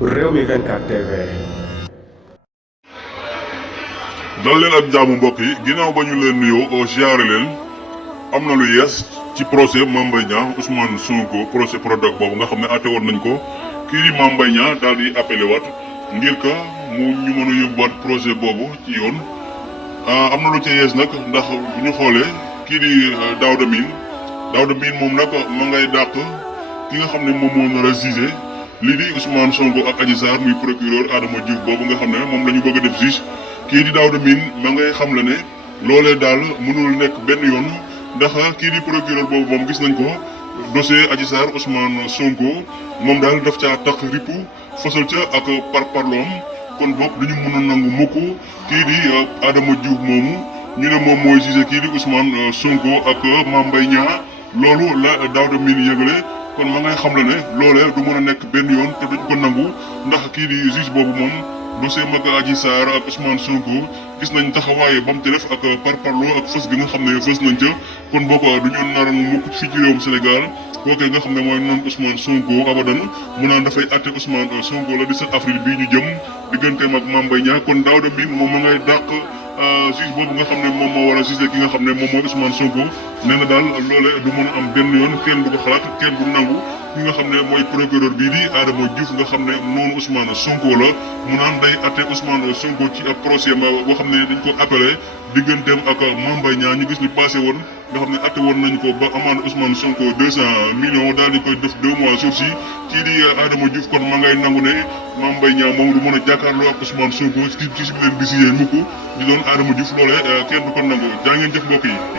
Rewmi 24 TV. dal leen ak jaamu mbokk yi ginnaaw ba ñu leen nuyoo ziare leen am na lu yees ci procès Mame Mbaye Niang Ousmane Sonko procès Prodac boobu nga xam ne àtte woon nañ ko kii di Mame Mbaye Niang daal di appelé waat ngir que ñu mën a yóbbuwaat procès boobu ci yoon. am na lu ci yees nag ndax bu ñu xoolee kii di Daouda Mine moom nag ma ngay dàq ki nga xam ne moom moo nar a jugé lii di Ousmane Sonko ak Adji Sarr muy procureur Adama Diouf boobu nga xam ne moom la ñu bëgg a def juge. kii di Daouda Mine ma ngay xam la ne loolee daal mënul nekk benn yoon ndax kii di procureur boobu moom gis nañ ko dossier Adji Sarr Ousmane Sonko moom daal daf caa tax ripp fësal ca ak parloom kon boog duñu mën a nangu mukk kii di Adama Diouf moomu ñu ne moom mooy jugé kii di Ousmane Sonko ak Mame Mbaye Niang loolu la Daouda Mine yëgale kon ma ngay xam la ne loolee du mën a nekk benn yoon te duñ ko nangu ndax kii di juge boobu moom dossier mag Adji Sarr ak Ousmane Sonko gis nañ taxawaaye ba mu ci def ak parparloo ak fës gi nga xam ne fës nañ ca kon boo ko du ñu naran mukk fii ci réewum Sénégal kookee nga xam ne mooy noonu Ousmane Sonko abadan mu naan dafay àtte Ousmane Sonko la 17 avril bii ñu jëm digganteem ak Mame Mbaye Niang kon Daouda Mine moom ma ngay dàq juge boobu nga xam ne moom moo war a juge ki nga xam ne moom mooy Ousmane Sonko nee na daal loolee du mën a am benn yoon kenn du ko xalaat kenn du nangu ki nga xam ne mooy procureur bii di Adama Diouf nga xam ne noonu Ousmane Sonko la mu naan day atte Ousmane Sonko ci ab procès boo xam ne dañ ko appelé digganteem ak Mame Mbaye Niang ñu gis ni passé woon nga xam ne atte woon nañ ko ba amande Ousmane Sonko 200 millions daal di koy def 2 mois sursis kii di Adama Diouf kon ma ngay nangu ne Mame Mbaye Niang moom du mën a jàkkaarloo ak Ousmane Sonko ci si leen bisi yee mukk di doon Adama Diouf loolee kenn du ko nangu jaa ngeen jëf mbokk yi